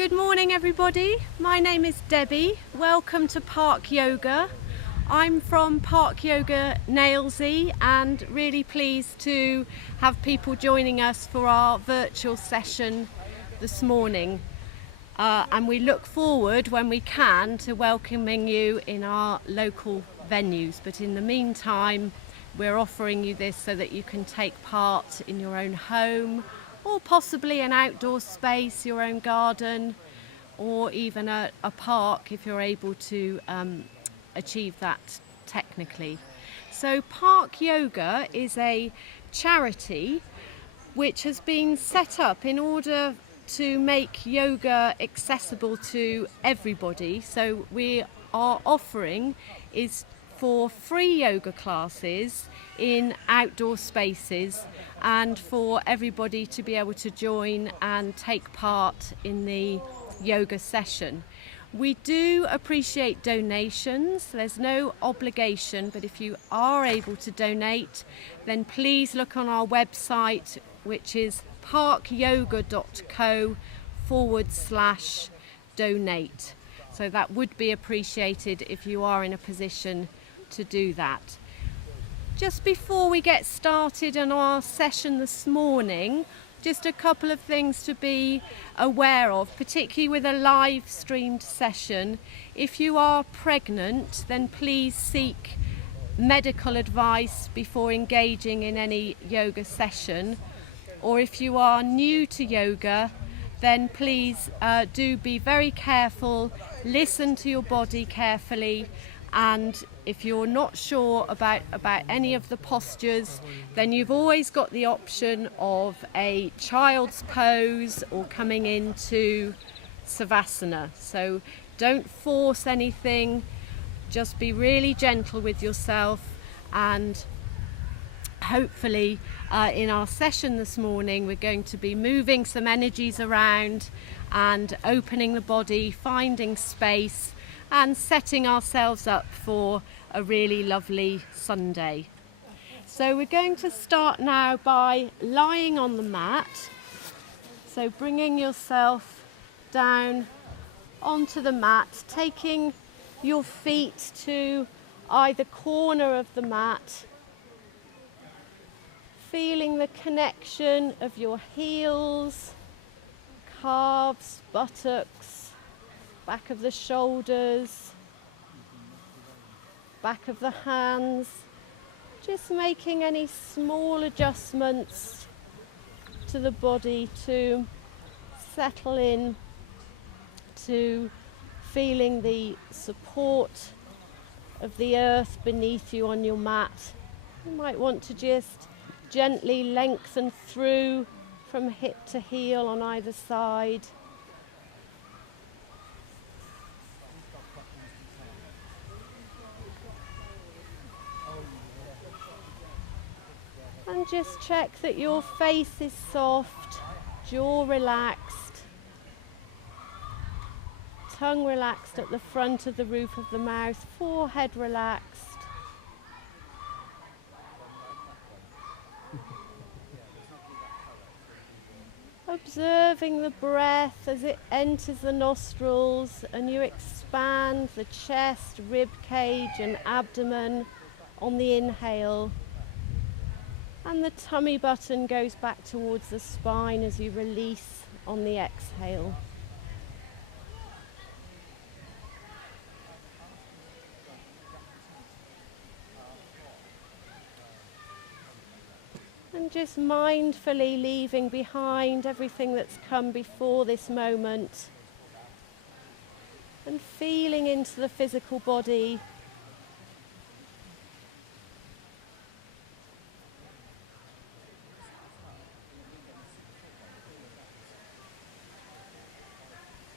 Good morning everybody, my name is Debbie. Welcome to Park Yoga. I'm from Park Yoga Nailsea and really pleased to have people joining us for our virtual session this morning. And we look forward when we can to welcoming you in our local venues. But in the meantime, we're offering you this so that you can take part in your own home or possibly an outdoor space, your own garden, or even a park if you're able to achieve that technically. So Park Yoga is a charity which has been set up in order to make yoga accessible to everybody. So we are offering is for free yoga classes in outdoor spaces and for everybody to be able to join and take part in the yoga session. We do appreciate donations. There's no obligation, but if you are able to donate, then please look on our website, which is parkyoga.co/donate. So that would be appreciated if you are in a position to do that. Just before we get started on our session this morning, just a couple of things to be aware of, particularly with a live streamed session. If you are pregnant, then please seek medical advice before engaging in any yoga session. Or if you are new to yoga, then please do be very careful, listen to your body carefully, and if you're not sure about any of the postures, then you've always got the option of a child's pose or coming into Savasana. So don't force anything, just be really gentle with yourself, and hopefully in our session this morning we're going to be moving some energies around and opening the body, finding space and setting ourselves up for a really lovely Sunday. So we're going to start now by lying on the mat. So bringing yourself down onto the mat, taking your feet to either corner of the mat, feeling the connection of your heels, calves, buttocks, back of the shoulders, back of the hands, just making any small adjustments to the body to settle in to feeling the support of the earth beneath you on your mat. You might want to just gently lengthen through from hip to heel on either side. And just check that your face is soft, jaw relaxed, tongue relaxed at the front of the roof of the mouth, forehead relaxed. Observing the breath as it enters the nostrils and you expand the chest, rib cage and abdomen on the inhale. And the tummy button goes back towards the spine as you release on the exhale. And just mindfully leaving behind everything that's come before this moment and feeling into the physical body.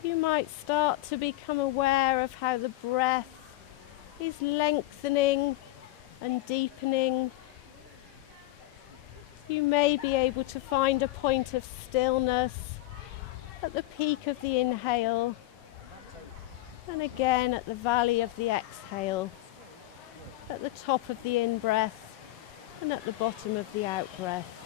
You might start to become aware of how the breath is lengthening and deepening. You may be able to find a point of stillness at the peak of the inhale and again at the valley of the exhale, at the top of the in-breath and at the bottom of the out-breath.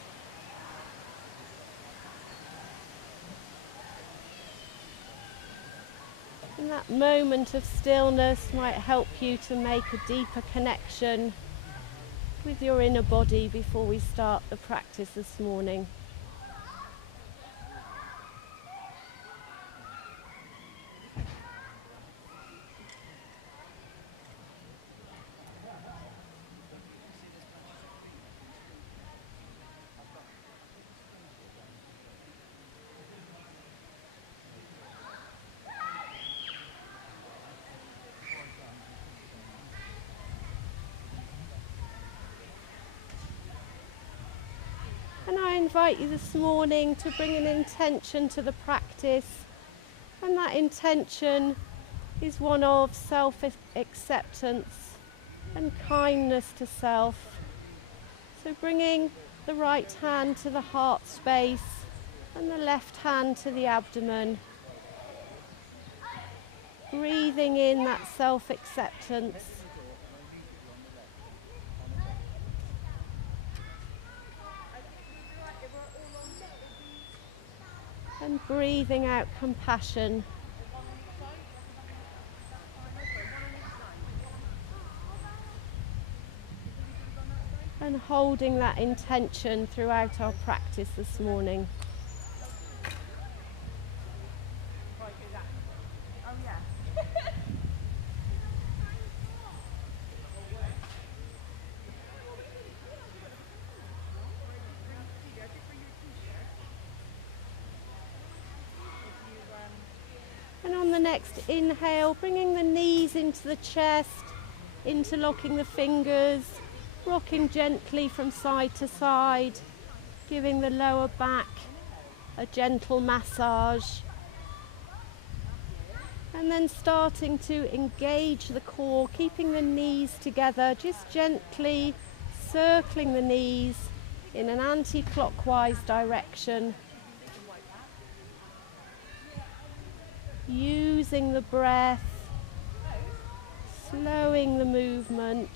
And that moment of stillness might help you to make a deeper connection with your inner body before we start the practice this morning. And I invite you this morning to bring an intention to the practice, and that intention is one of self-acceptance and kindness to self. So bringing the right hand to the heart space and the left hand to the abdomen. Breathing in that self-acceptance. And breathing out compassion. And holding that intention throughout our practice this morning. And on the next inhale, bringing the knees into the chest, interlocking the fingers, rocking gently from side to side, giving the lower back a gentle massage. And then starting to engage the core, keeping the knees together, just gently circling the knees in an anti-clockwise direction. Using the breath, slowing the movement.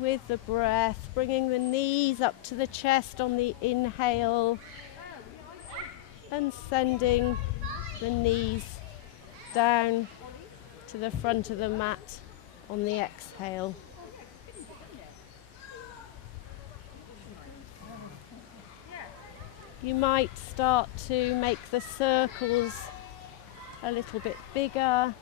With the breath, bringing the knees up to the chest on the inhale and sending the knees down to the front of the mat on the exhale. You might start to make the circles a little bit bigger.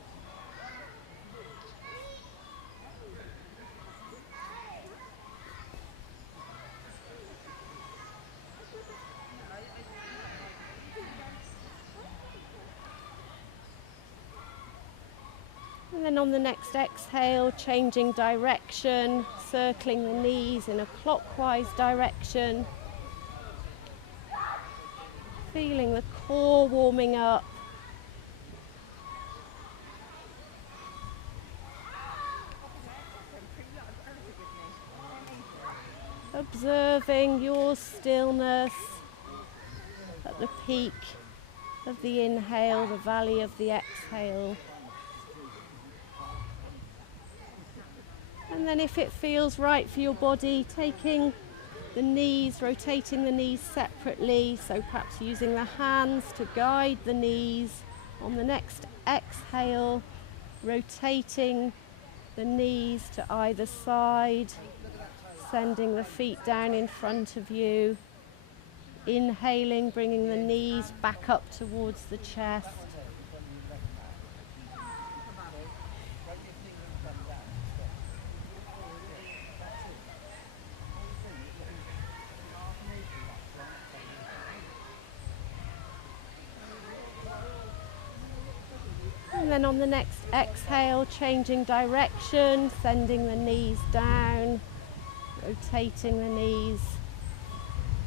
And then on the next exhale, changing direction, circling the knees in a clockwise direction. Feeling the core warming up. Observing your stillness at the peak of the inhale, the valley of the exhale. And then if it feels right for your body, taking the knees, rotating the knees separately, so perhaps using the hands to guide the knees. On the next exhale, rotating the knees to either side, sending the feet down in front of you. Inhaling, bringing the knees back up towards the chest. And then on the next exhale, changing direction, sending the knees down, rotating the knees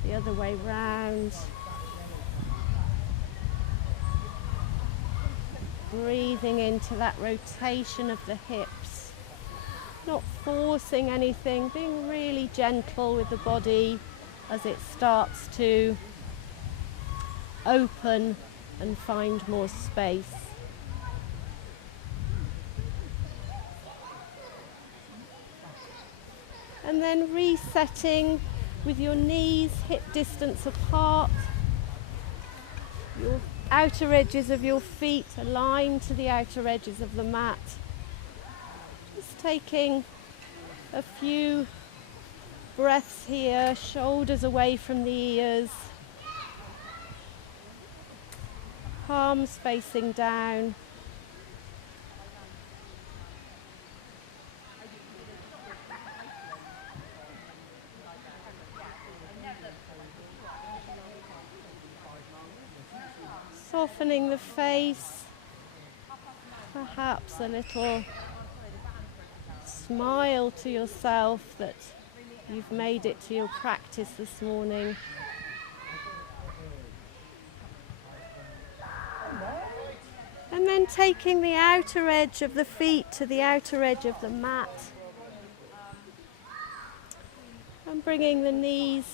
the other way round. Breathing into that rotation of the hips, not forcing anything, being really gentle with the body as it starts to open and find more space. And then resetting with your knees hip distance apart, Your outer edges of your feet aligned to the outer edges of the mat. Just taking a few breaths here, shoulders away from the ears, palms facing down. Softening the face, perhaps a little smile to yourself that you've made it to your practice this morning. And then taking the outer edge of the feet to the outer edge of the mat. And bringing the knees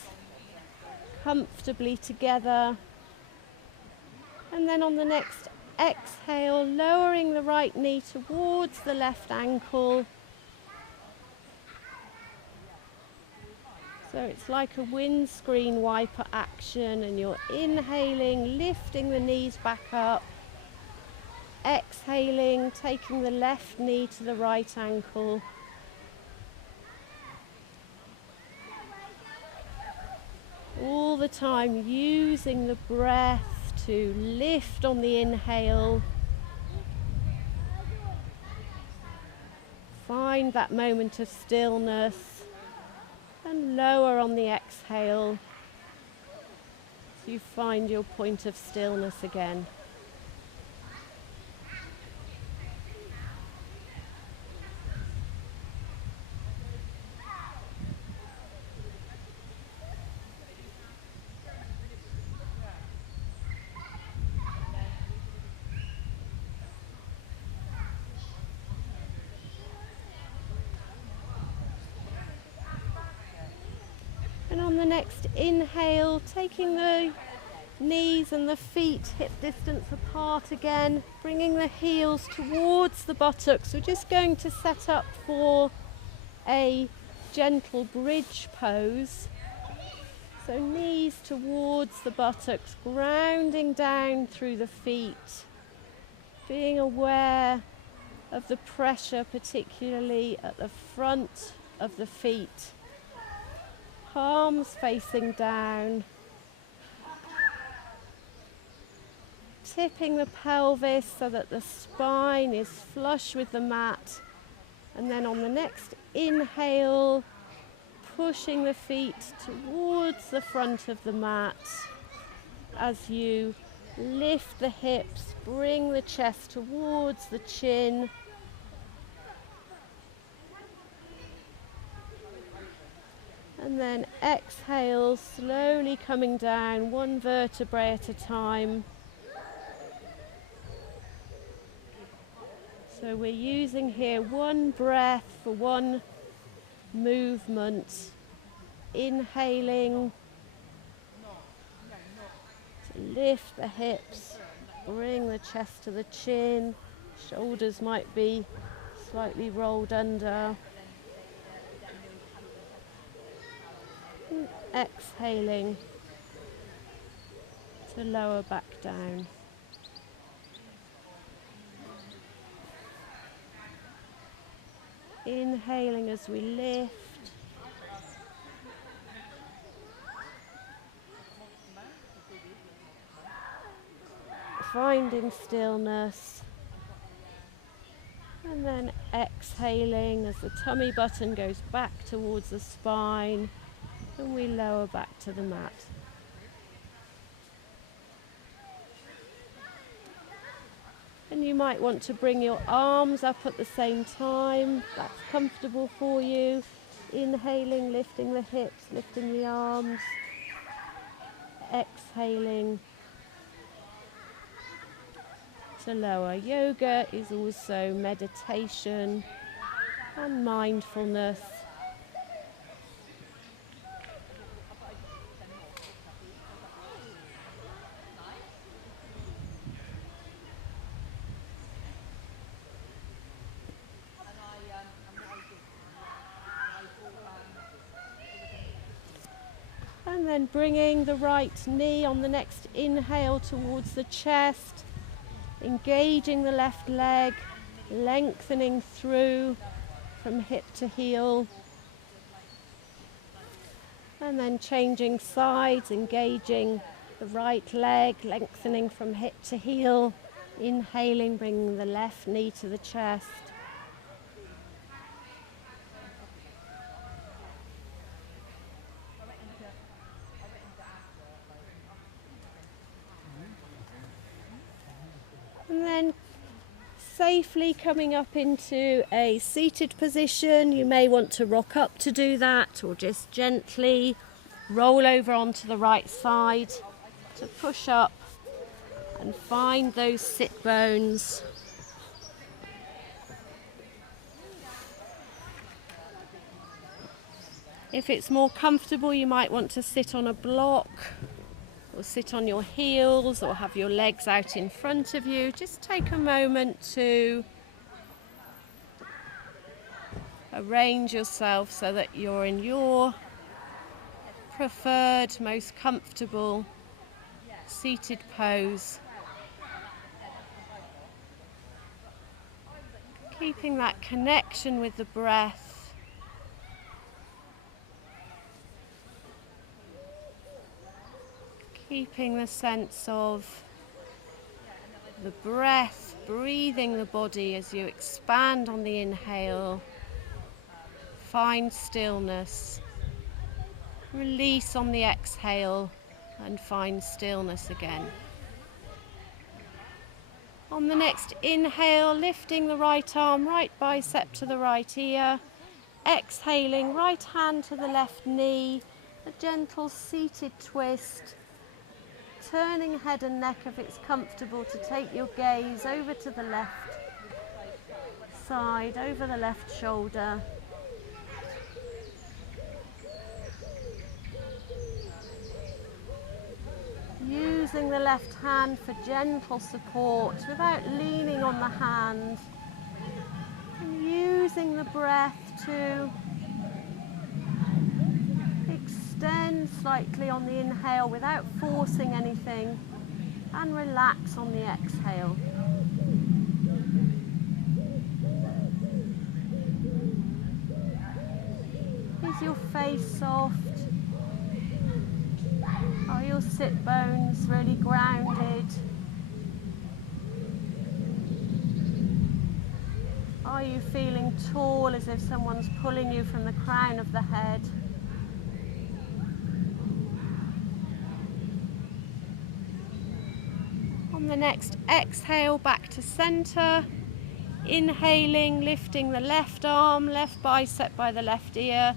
comfortably together. And then on the next exhale, lowering the right knee towards the left ankle. So it's like a windscreen wiper action, and you're inhaling, lifting the knees back up. Exhaling, taking the left knee to the right ankle. All the time using the breath to lift on the inhale. Find that moment of stillness and lower on the exhale so you find your point of stillness again. And on the next inhale, taking the knees and the feet hip distance apart again, bringing the heels towards the buttocks. We're just going to set up for a gentle bridge pose. So knees towards the buttocks, grounding down through the feet, being aware of the pressure, particularly at the front of the feet. Palms facing down, tipping the pelvis so that the spine is flush with the mat, and then on the next inhale, pushing the feet towards the front of the mat as you lift the hips, bring the chest towards the chin. And then exhale, slowly coming down, one vertebrae at a time. So we're using here one breath for one movement. Inhaling to lift the hips, bring the chest to the chin. Shoulders might be slightly rolled under. Exhaling to lower back down. Inhaling as we lift. Finding stillness. And then exhaling as the tummy button goes back towards the spine. And we lower back to the mat. And you might want to bring your arms up at the same time. That's comfortable for you. Inhaling, lifting the hips, lifting the arms. Exhaling to lower. Yoga is also meditation and mindfulness. And then bringing the right knee on the next inhale towards the chest, engaging the left leg, lengthening through from hip to heel. And then changing sides, engaging the right leg, lengthening from hip to heel. Inhaling, bringing the left knee to the chest. And then safely coming up into a seated position. You may want to rock up to do that, or just gently roll over onto the right side to push up and find those sit bones. If it's more comfortable, you might want to sit on a block or sit on your heels or have your legs out in front of you. Just take a moment to arrange yourself so that you're in your preferred, most comfortable seated pose. Keeping that connection with the breath. Keeping the sense of the breath, breathing the body as you expand on the inhale. Find stillness. Release on the exhale and find stillness again. On the next inhale, lifting the right arm, right bicep to the right ear. Exhaling, right hand to the left knee. A gentle seated twist. Turning head and neck if it's comfortable to take your gaze over to the left side, over the left shoulder. Using the left hand for gentle support without leaning on the hand. And using the breath to extend slightly on the inhale without forcing anything, and relax on the exhale. Is your face soft? Are your sit bones really grounded? Are you feeling tall, as if someone's pulling you from the crown of the head? On the next exhale, back to center. Inhaling, lifting the left arm, left bicep by the left ear.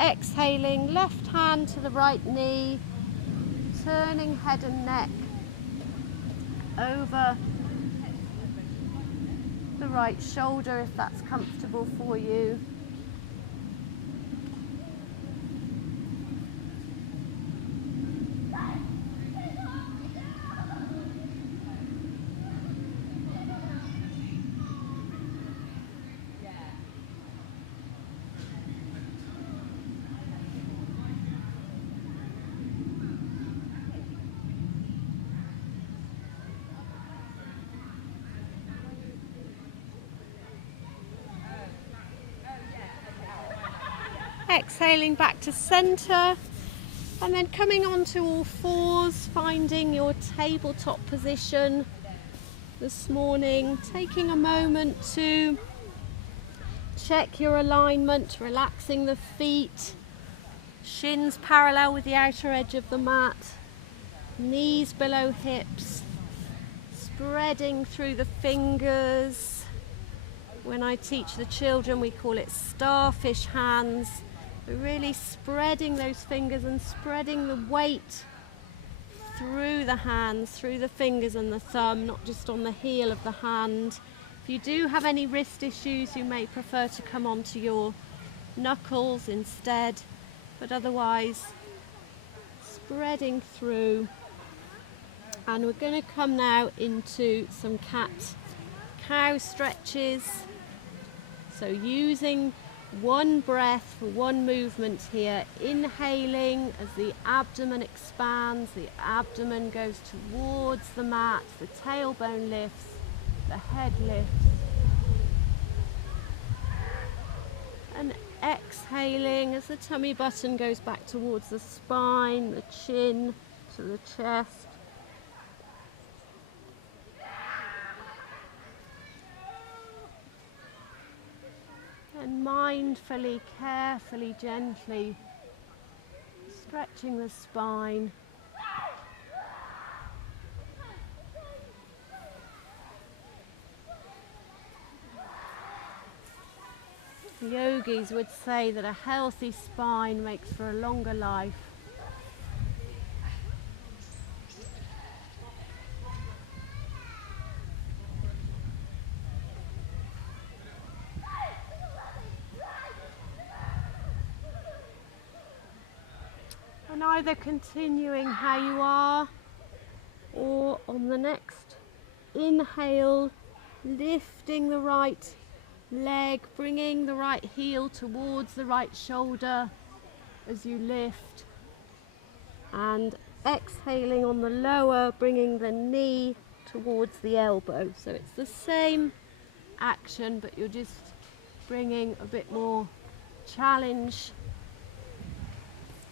Exhaling, left hand to the right knee. Turning head and neck over the right shoulder if that's comfortable for you. Exhaling back to center, and then coming onto all fours, finding your tabletop position this morning. Taking a moment to check your alignment, relaxing the feet, shins parallel with the outer edge of the mat, knees below hips, spreading through the fingers. When I teach the children, we call it starfish hands. We're really spreading those fingers and spreading the weight through the hands, through the fingers and the thumb, not just on the heel of the hand. If you do have any wrist issues, you may prefer to come onto your knuckles instead, but otherwise spreading through. And we're going to come now into some cat-cow stretches. So using One breath for one movement here. Inhaling as the abdomen expands, the abdomen goes towards the mat, the tailbone lifts, the head lifts. And exhaling as the tummy button goes back towards the spine, the chin to the chest. And mindfully, carefully, gently stretching the spine. Yogis would say that a healthy spine makes for a longer life. And either continuing how you are, or on the next inhale, lifting the right leg, bringing the right heel towards the right shoulder as you lift, and exhaling on the lower, bringing the knee towards the elbow. So it's the same action, but you're just bringing a bit more challenge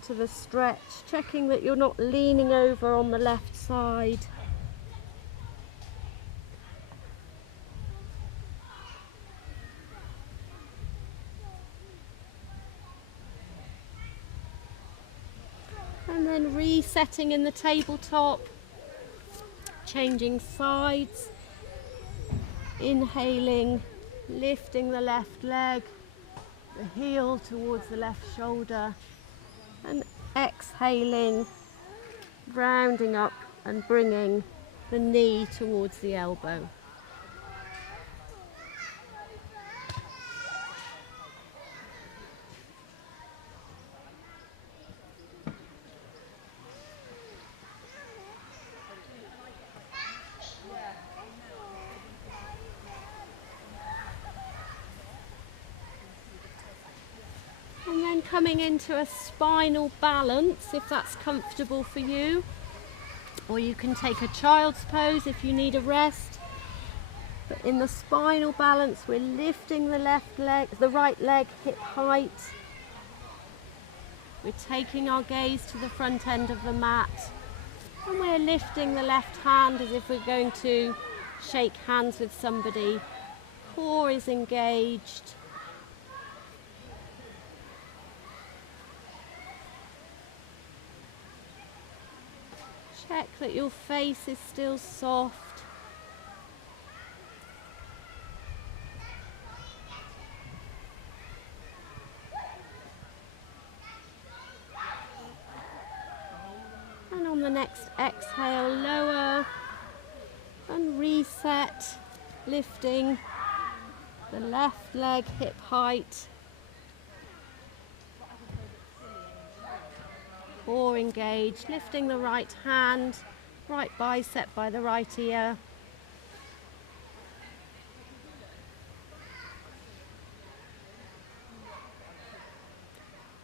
to the stretch, checking that you're not leaning over on the left side. And then resetting in the tabletop, changing sides, inhaling, lifting the left leg, the heel towards the left shoulder, and exhaling, rounding up and bringing the knee towards the elbow. And then coming into a spinal balance, if that's comfortable for you. Or you can take a child's pose if you need a rest. But in the spinal balance, we're lifting the left leg, the right leg hip height. We're taking our gaze to the front end of the mat. And we're lifting the left hand as if we're going to shake hands with somebody. Core is engaged. Check that your face is still soft. And on the next exhale, lower and reset, lifting the left leg hip height. Core engaged, lifting the right hand, right bicep by the right ear.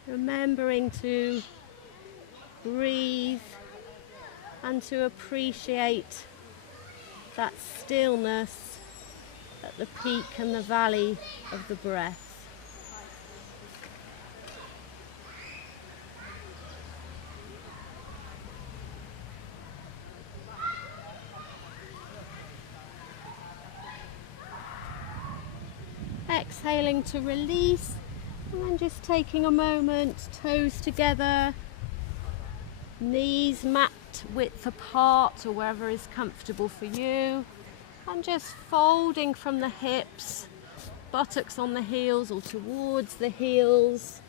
Remembering to breathe and to appreciate that stillness at the peak and the valley of the breath. Exhaling to release, and then just taking a moment, toes together, knees mat width apart or wherever is comfortable for you, and just folding from the hips, buttocks on the heels or towards the heels,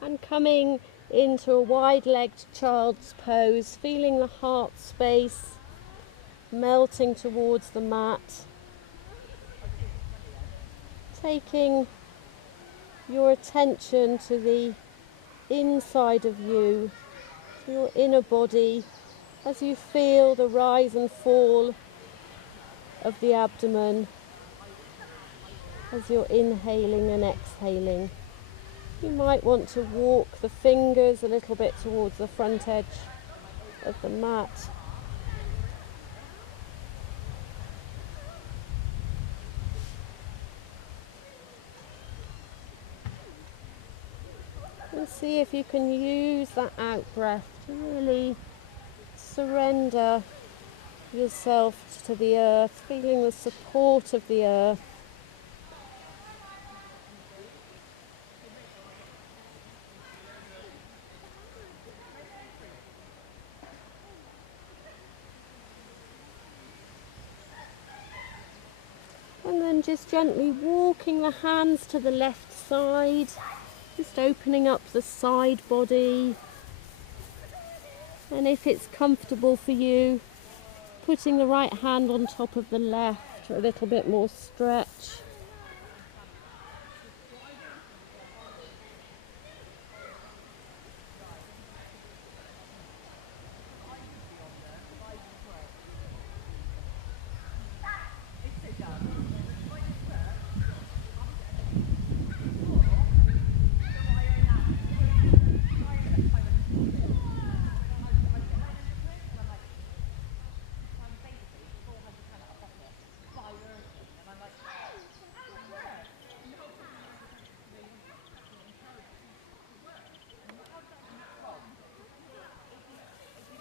and coming into a wide-legged child's pose, feeling the heart space melting towards the mat. Taking your attention to the inside of you, to your inner body, as you feel the rise and fall of the abdomen. as you're inhaling and exhaling. You might want to walk the fingers a little bit towards the front edge of the mat. And see if you can use that out breath to really surrender yourself to the earth, feeling the support of the earth. And then just gently walking the hands to the left side, just opening up the side body. And if it's comfortable for you, putting the right hand on top of the left for a little bit more stretch.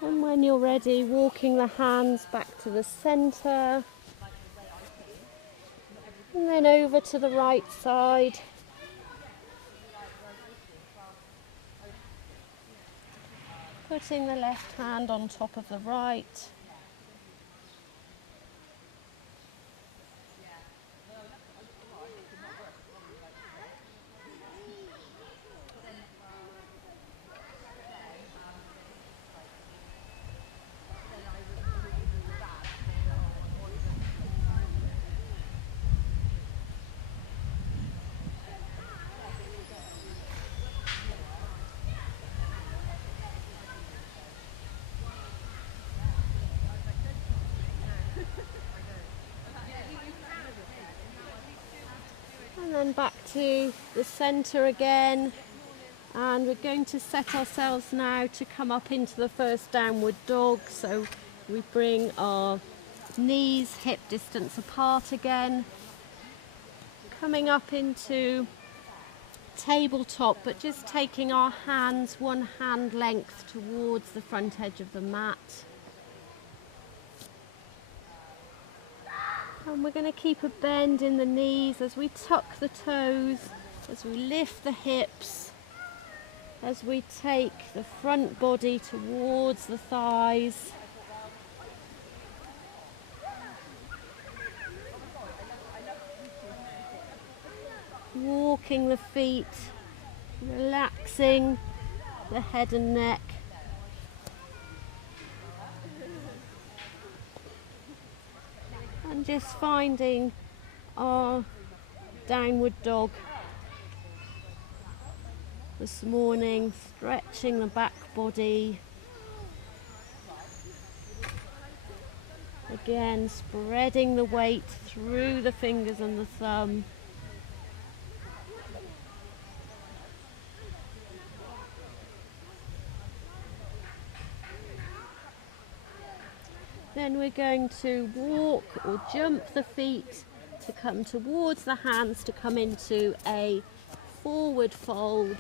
And when you're ready, walking the hands back to the centre. And then over to the right side. Putting the left hand on top of the right. And then back to the centre again, and we're going to set ourselves now to come up into the first downward dog. So we bring our knees hip distance apart again, coming up into tabletop, but just taking our hands one hand length towards the front edge of the mat. And we're going to keep a bend in the knees as we tuck the toes, as we lift the hips, as we take the front body towards the thighs. Walking the feet, relaxing the head and neck. And just finding our downward dog this morning, stretching the back body. Again, spreading the weight through the fingers and the thumb. Then we're going to walk or jump the feet to come towards the hands, to come into a forward fold.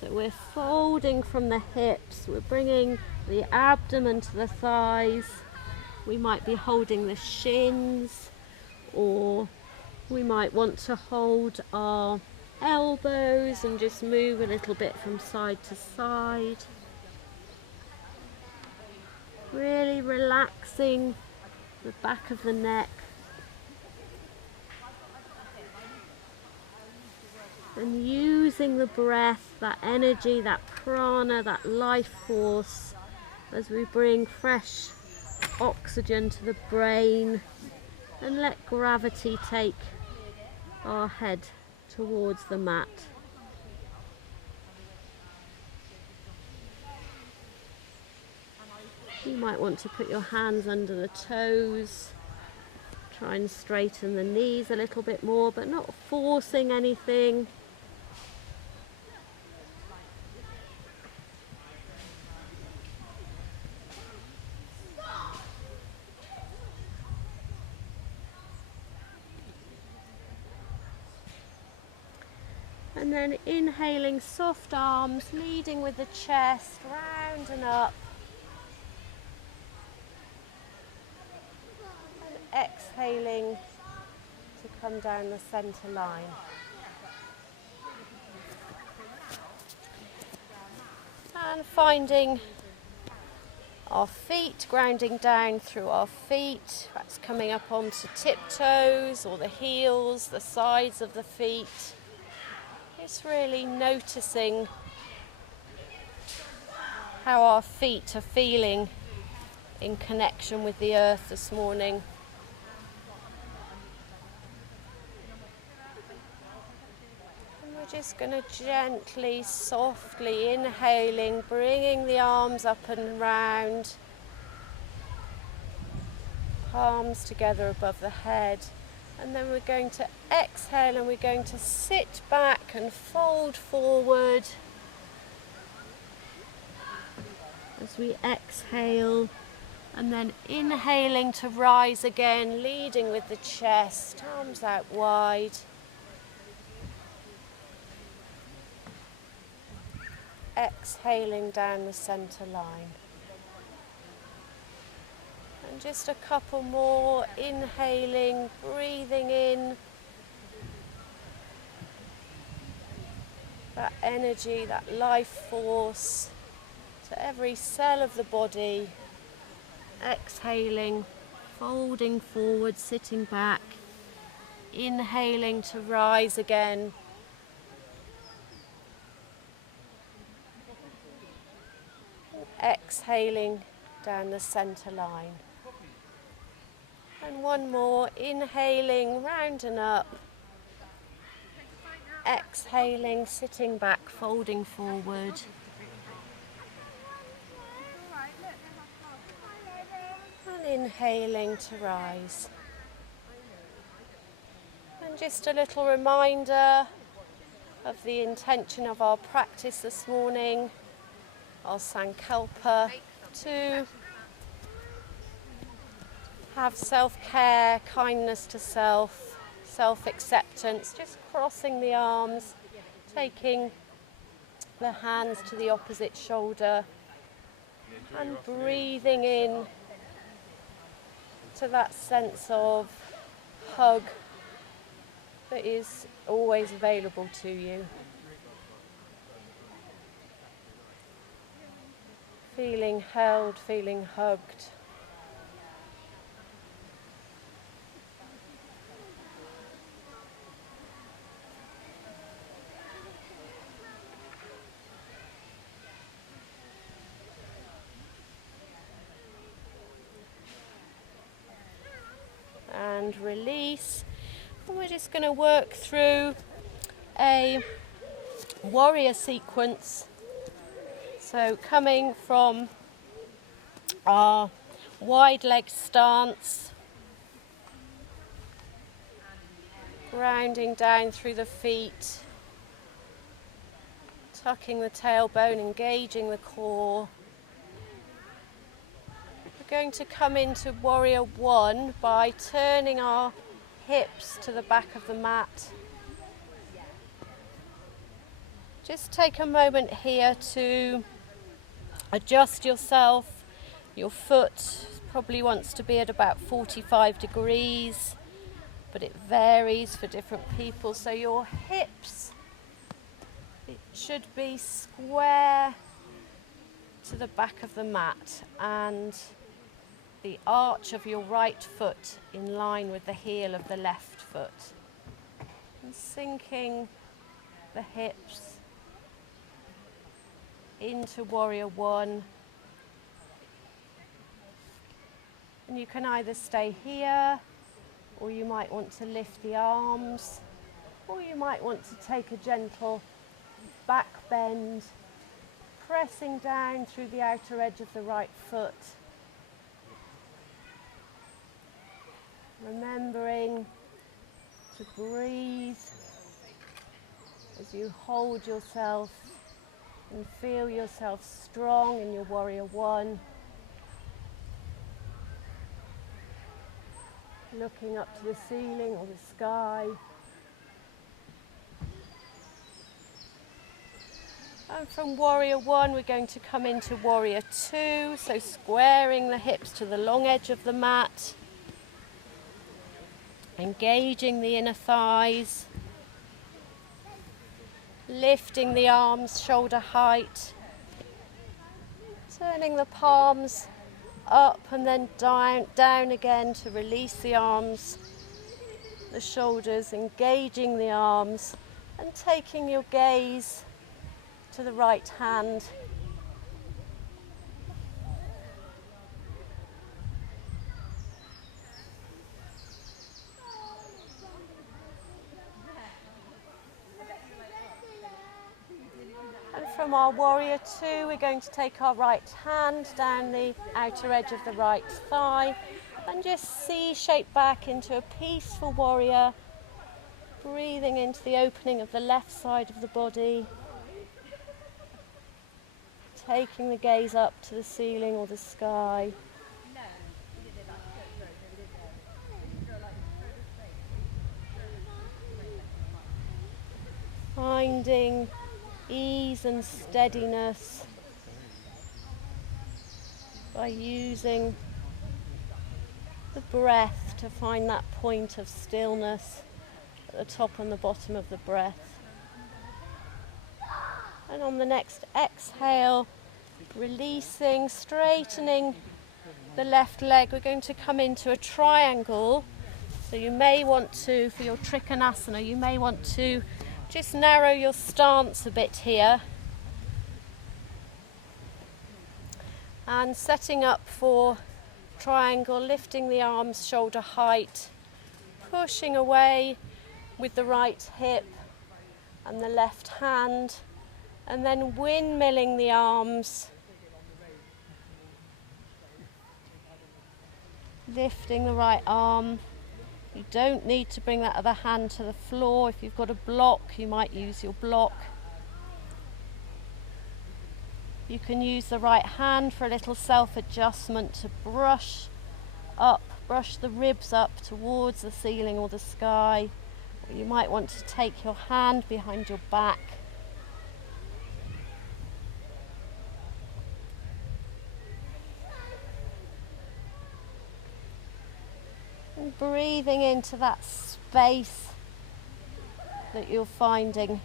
So we're folding from the hips, we're bringing the abdomen to the thighs. We might be holding the shins, or we might want to hold our elbows and just move a little bit from side to side. Really relaxing the back of the neck. And using the breath, that energy, that prana, that life force, as we bring fresh oxygen to the brain and let gravity take our head towards the mat. You might want to put your hands under the toes, try and straighten the knees a little bit more, but not forcing anything. And then inhaling soft arms, leading with the chest, round and up. And exhaling to come down the centre line. And finding our feet, grounding down through our feet. That's coming up onto tiptoes or the heels, the sides of the feet. Just really noticing how our feet are feeling in connection with the earth this morning. And we're just going to gently, softly inhaling, bringing the arms up and round, palms together above the head. And then we're going to exhale and we're going to sit back and fold forward as we exhale, and then inhaling to rise again, leading with the chest, arms out wide. Exhaling down the centre line. And just a couple more, inhaling, breathing in that energy, that life force to every cell of the body. Exhaling, folding forward, sitting back, inhaling to rise again. Exhaling down the centre line. And one more, inhaling, round and up. Exhaling, sitting back, folding forward. And inhaling to rise. And just a little reminder of the intention of our practice this morning, our Sankalpa, to have self-care, kindness to self, self-acceptance, just crossing the arms, taking the hands to the opposite shoulder and breathing in to that sense of hug that is always available to you. Feeling held, feeling hugged. And release. And we're just going to work through a warrior sequence. So coming from our wide leg stance, grounding down through the feet, tucking the tailbone, engaging the core. We're going to come into warrior one by turning our hips to the back of the mat. Just take a moment here to adjust yourself. Your foot probably wants to be at about 45 degrees, but it varies for different people. So your hips, it should be square to the back of the mat, and the arch of your right foot in line with the heel of the left foot. And sinking the hips into warrior one. And you can either stay here, or you might want to lift the arms, or you might want to take a gentle back bend, pressing down through the outer edge of the right foot remembering to breathe as you hold yourself and feel yourself strong in your warrior one. Looking up to the ceiling or the sky. And from warrior one, we're going to come into warrior two, so squaring the hips to the long edge of the mat, engaging the inner thighs, lifting the arms shoulder height, turning the palms up and then down again to release the arms, the shoulders, engaging the arms and taking your gaze to the right hand. And from our warrior two, we're going to take our right hand down the outer edge of the right thigh and just C-shape back into a peaceful warrior, breathing into the opening of the left side of the body, taking the gaze up to the ceiling or the sky. Finding ease and steadiness by using the breath to find that point of stillness at the top and the bottom of the breath. And on the next exhale, releasing, straightening the left leg, we're going to come into a triangle. So you may want to, for your Trikonasana, you may want to just narrow your stance a bit here. And setting up for triangle, lifting the arms shoulder height, pushing away with the right hip and the left hand, and then windmilling the arms, lifting the right arm. You don't need to bring that other hand to the floor. If you've got a block, you might use your block. You can use the right hand for a little self-adjustment to brush the ribs up towards the ceiling or the sky. Or you might want to take your hand behind your back. And breathing into that space that you're finding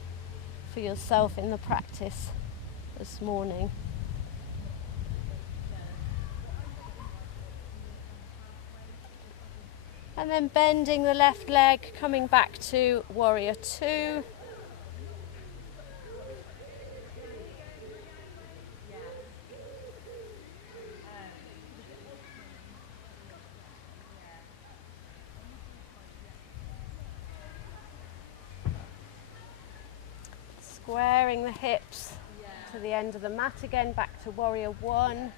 for yourself in the practice this morning. And then bending the left leg, coming back to warrior two. Squaring the hips to the end of the mat again, back to warrior one.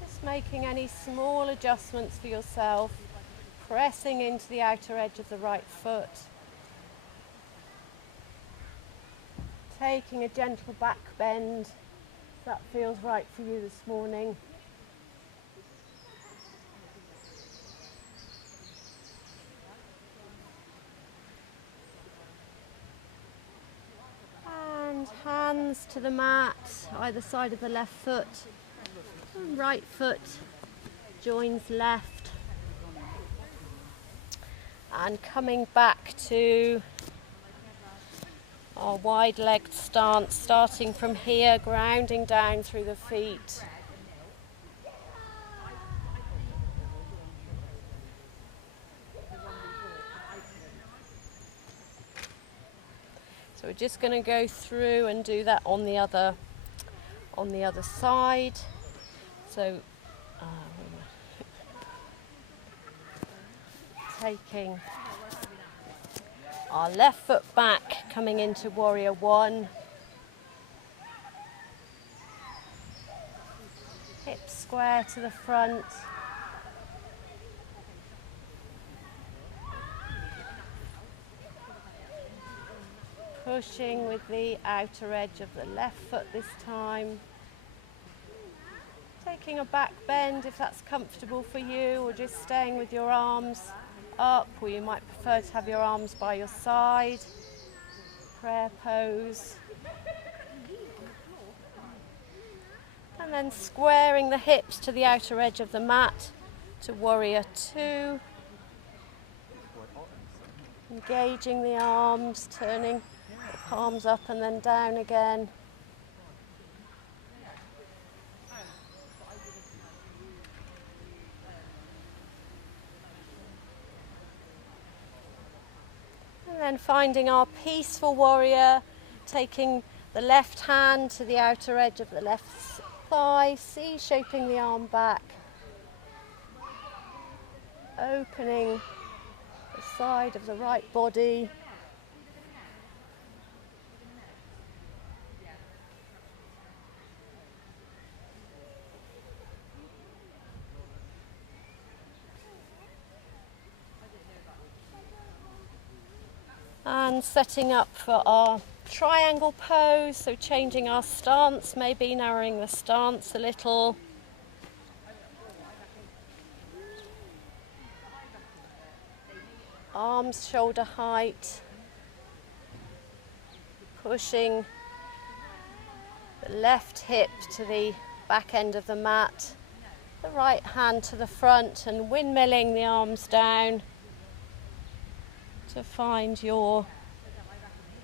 Just making any small adjustments for yourself, pressing into the outer edge of the right foot. Taking a gentle back bend, if that feels right for you this morning. Hands to the mat, either side of the left foot. Right foot joins left. And coming back to our wide-legged stance, starting from here, grounding down through the feet. So we're just going to go through and do that on the other side. So taking our left foot back, coming into warrior one. square to the front. Pushing with the outer edge of the left foot this time. Taking a back bend if that's comfortable for you, or just staying with your arms up, or you might prefer to have your arms by your side. Prayer pose. And then squaring the hips to the outer edge of the mat to warrior two. Engaging the arms, turning the palms up and then down again. And then finding our peaceful warrior, taking the left hand to the outer edge of the left thigh, C-shaping the arm back, opening the side of the right body. And setting up for our triangle pose, so changing our stance, maybe narrowing the stance a little. Arms shoulder height. Pushing the left hip to the back end of the mat, the right hand to the front, and windmilling the arms down to find your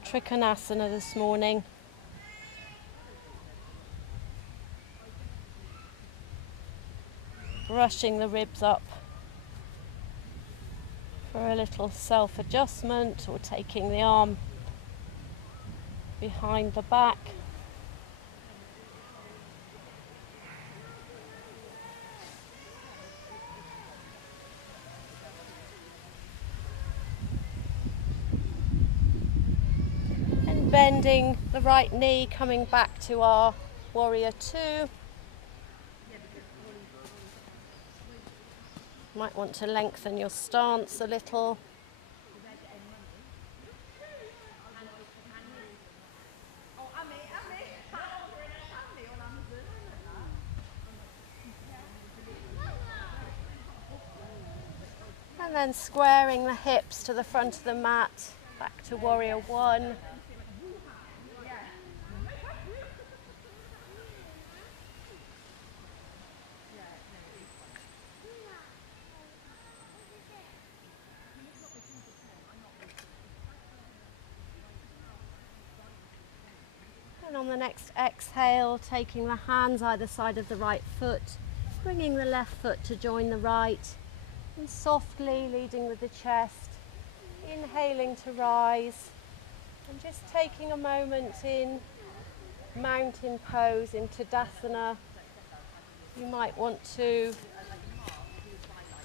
Trikonasana this morning. Brushing the ribs up for a little self-adjustment, or taking the arm behind the back. And bending the right knee, coming back to our warrior two. Might want to lengthen your stance a little. And then squaring the hips to the front of the mat, back to warrior one. And on the next exhale, taking the hands either side of the right foot, bringing the left foot to join the right, and softly leading with the chest, inhaling to rise, and just taking a moment in mountain pose, in Tadasana. You might want to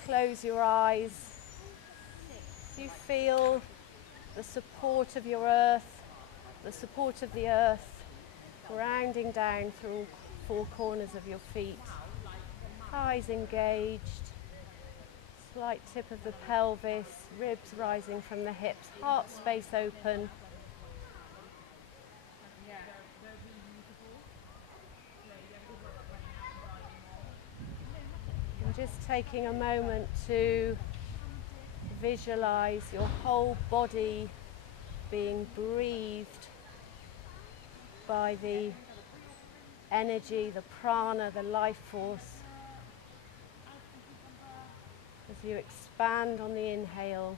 close your eyes. You feel the support of your earth, the support of the earth, grounding down through four corners of your feet. Eyes engaged, slight tip of the pelvis, ribs rising from the hips, heart space open. And just taking a moment to visualize your whole body being breathed by the energy, the prana, the life force. As you expand on the inhale,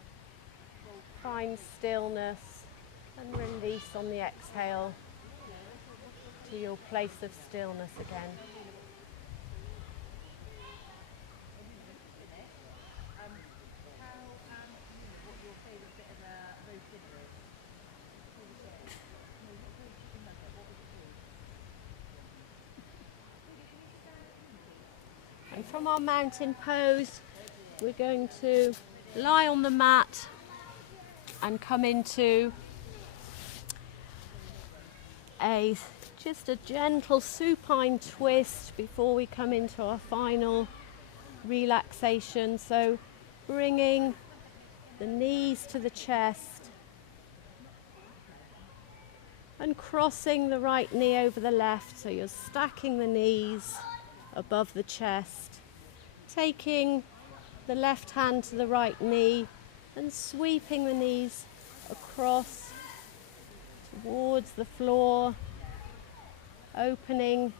find stillness and release on the exhale to your place of stillness again. And from our mountain pose, we're going to lie on the mat and come into a Just a gentle supine twist before we come into our final relaxation. So bringing the knees to the chest and crossing the right knee over the left. So you're stacking the knees above the chest, taking the left hand to the right knee and sweeping the knees across towards the floor, opening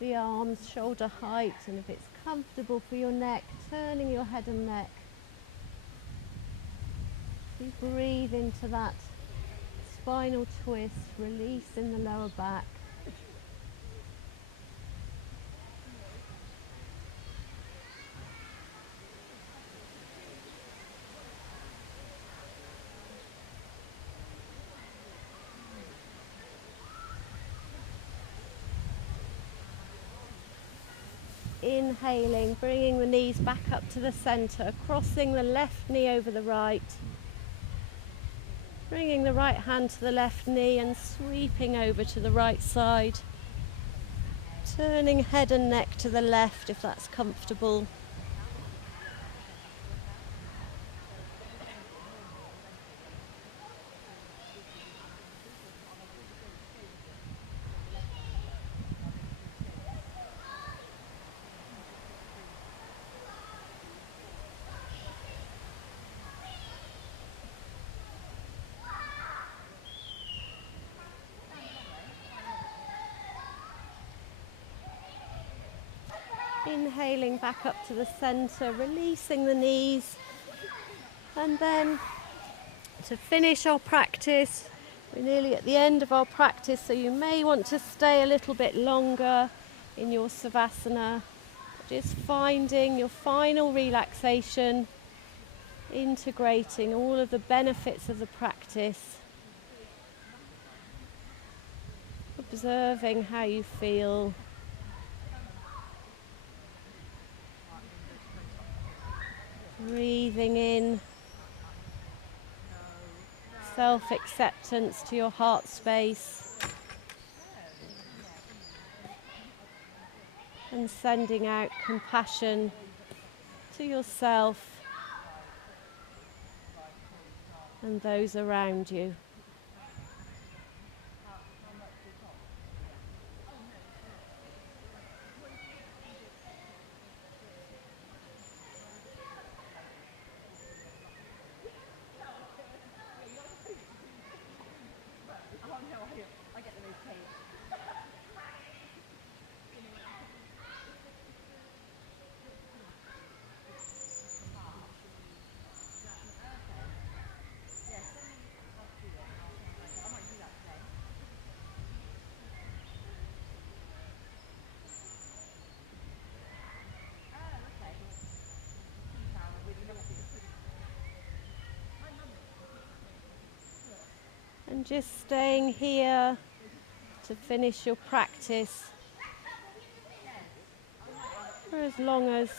the arms shoulder height, and if it's comfortable for your neck, turning your head and neck. You breathe into that spinal twist, release in the lower back. Inhaling, bringing the knees back up to the center, crossing the left knee over the right, bringing the right hand to the left knee and sweeping over to the right side, turning head and neck to the left if that's comfortable. Inhaling back up to the center, releasing the knees, and then to finish our practice, we're nearly at the end of our practice, so you may want to stay a little bit longer in your savasana, just finding your final relaxation, integrating all of the benefits of the practice, observing how you feel. Breathing in self-acceptance to your heart space and sending out compassion to yourself and those around you. And just staying here to finish your practice for as long as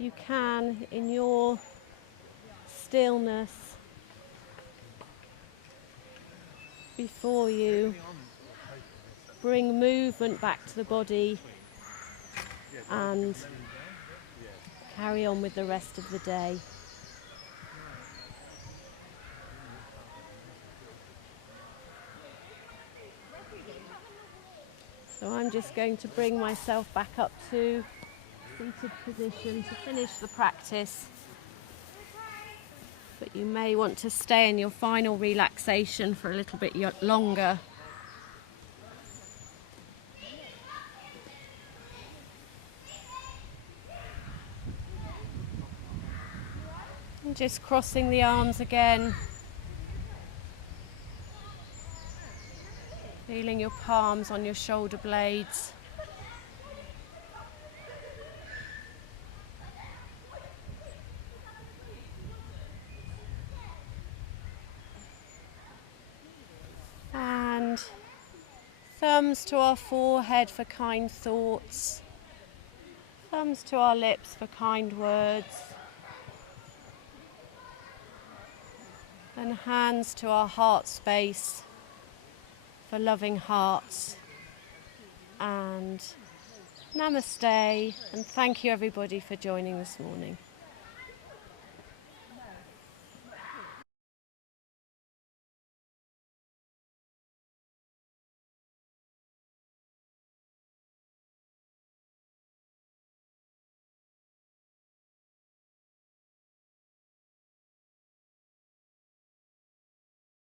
you can in your stillness before you bring movement back to the body and carry on with the rest of the day. So I'm just going to bring myself back up to seated position to finish the practice. But you may want to stay in your final relaxation for a little bit longer. And just crossing the arms again. Feeling your palms on your shoulder blades. And thumbs to our forehead for kind thoughts. Thumbs to our lips for kind words. And hands to our heart space for loving hearts. And namaste, and thank you everybody for joining this morning.